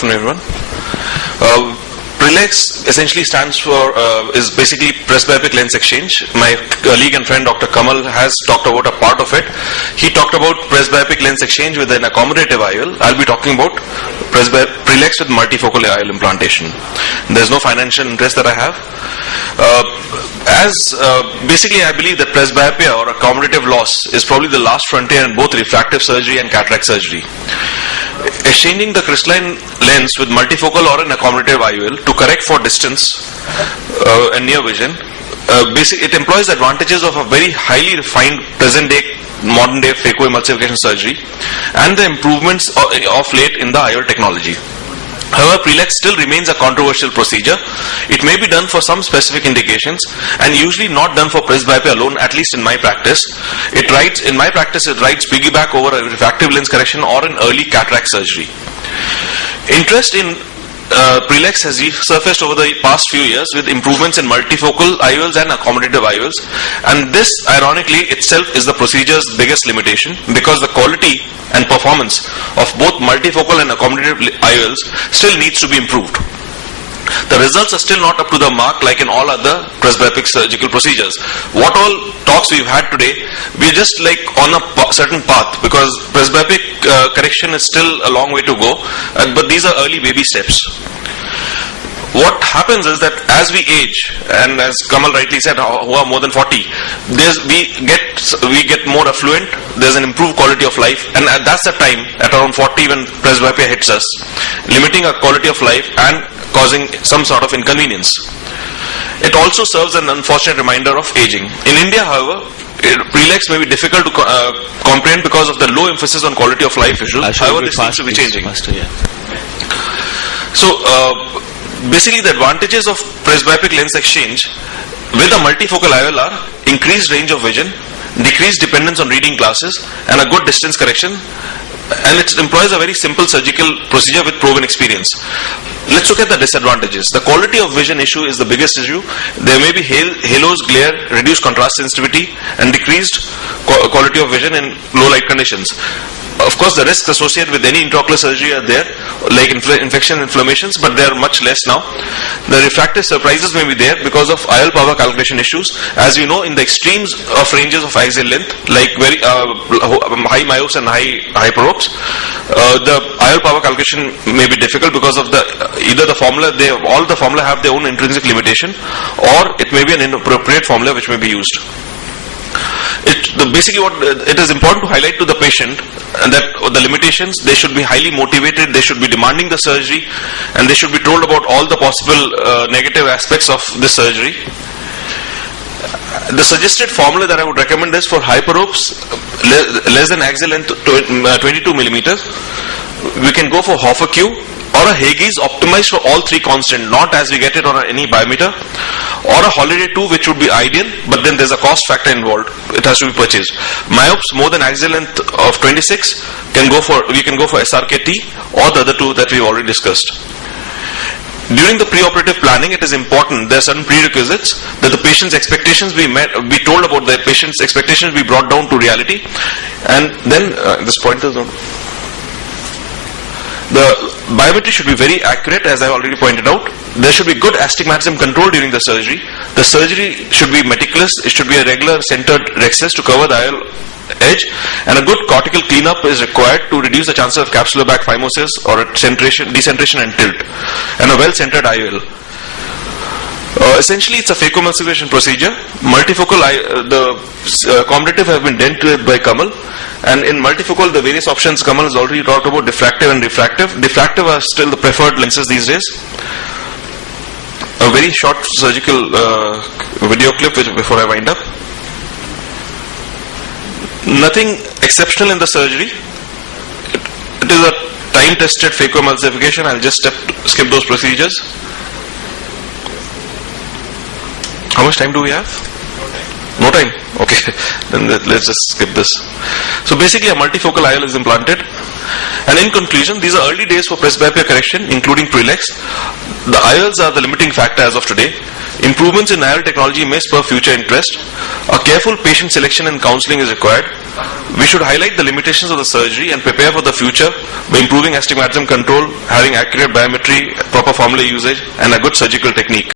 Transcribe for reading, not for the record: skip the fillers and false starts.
afternoon, everyone. PRELEX essentially stands for, is basically presbyopic lens exchange. My colleague and friend Dr. Kamal has talked about a part of it. He talked about presbyopic lens exchange with an accommodative IOL. I'll be talking about PRELEX with multifocal IOL implantation. There's no financial interest that I have. Basically I believe that presbyopia or accommodative loss is probably the last frontier in both refractive surgery and cataract surgery. Exchanging the crystalline lens with multifocal or an accommodative IOL to correct for distance and near vision, it employs the advantages of a very highly refined present-day, modern-day phacoemulsification surgery and the improvements of late in the IOL technology. However, PRELEX still remains a controversial procedure. It may be done for some specific indications and usually not done for presbyopia alone, at least in my practice. In my practice, it rides piggyback over a refractive lens correction or an early cataract surgery. Interest in PRELEX has resurfaced over the past few years with improvements in multifocal IOLs and accommodative IOLs, and this ironically itself is the procedure's biggest limitation because the quality and performance of both multifocal and accommodative IOLs still needs to be improved. The results are still not up to the mark like in all other presbyopic surgical procedures. What all talks we've had today, we're just like on a certain path because presbyopic correction is still a long way to go, but these are early baby steps. What happens is that as we age, and as Kamal rightly said, who are more than 40, we get more affluent, there's an improved quality of life, and that's the time, at around 40 when presbyopia hits us, limiting our quality of life and causing some sort of inconvenience. It also serves an unfortunate reminder of aging. In India, however, PRELEX may be difficult to comprehend because of the low emphasis on quality of life issues. However, this seems to be changing. Basically, the advantages of presbyopic lens exchange with a multifocal IOL are increased range of vision, decreased dependence on reading glasses, and a good distance correction. And it employs a very simple surgical procedure with proven experience. Let's look at the disadvantages. The quality of vision issue is the biggest issue. There may be halos, glare, reduced contrast sensitivity, and decreased quality of vision in low light conditions. Of course, the risks associated with any intraocular surgery are there, like infection, inflammations, but they are much less now. The refractive surprises may be there because of IOL power calculation issues. As you know, in the extremes of ranges of axial length, like very high myopes and high hyperopes, the IOL power calculation may be difficult because of either the formula, all the formula have their own intrinsic limitation, or it may be an inappropriate formula which may be used. Basically what it is important to highlight to the patient that the limitations, they should be highly motivated, they should be demanding the surgery, and they should be told about all the possible negative aspects of this surgery. The suggested formula that I would recommend is for hyperopes less than axial length 22 millimeters. We can go for Hoffer Q or a Haigis optimized for all three constant, not as we get it on any biometer, or a Holiday 2 which would be ideal, but then there's a cost factor involved. It has to be purchased. Myopes more than axial length of 26 we can go for SRKT or the other two that we've already discussed. During the preoperative planning, it is important, there are certain prerequisites that the patient's expectations be met, be told about the patient's expectations be brought down to reality, and then this point is on. The biometry should be very accurate, as I already pointed out. There should be good astigmatism control during the surgery. The surgery should be meticulous. It should be a regular centered rexus to cover the IOL edge, and a good cortical cleanup is required to reduce the chances of capsular back phimosis or decentration and tilt, and a well-centered IOL. Essentially, it's a phacoemulsification procedure. Multifocal, the accommodative have been dealt with by Kamal. And in multifocal, the various options Kamal has already talked about, diffractive and refractive. Diffractive are still the preferred lenses these days. A very short surgical video clip before I wind up. Nothing exceptional in the surgery. It is a time-tested phacoemulsification. I'll just skip those procedures. How much time do we have? No time? Okay, then let's just skip this. So basically a multifocal IOL is implanted. And in conclusion, these are early days for presbyopia correction, including PRELEX. The IOLs are the limiting factor as of today. Improvements in IOL technology may spur future interest. A careful patient selection and counseling is required. We should highlight the limitations of the surgery and prepare for the future by improving astigmatism control, having accurate biometry, proper formula usage, and a good surgical technique.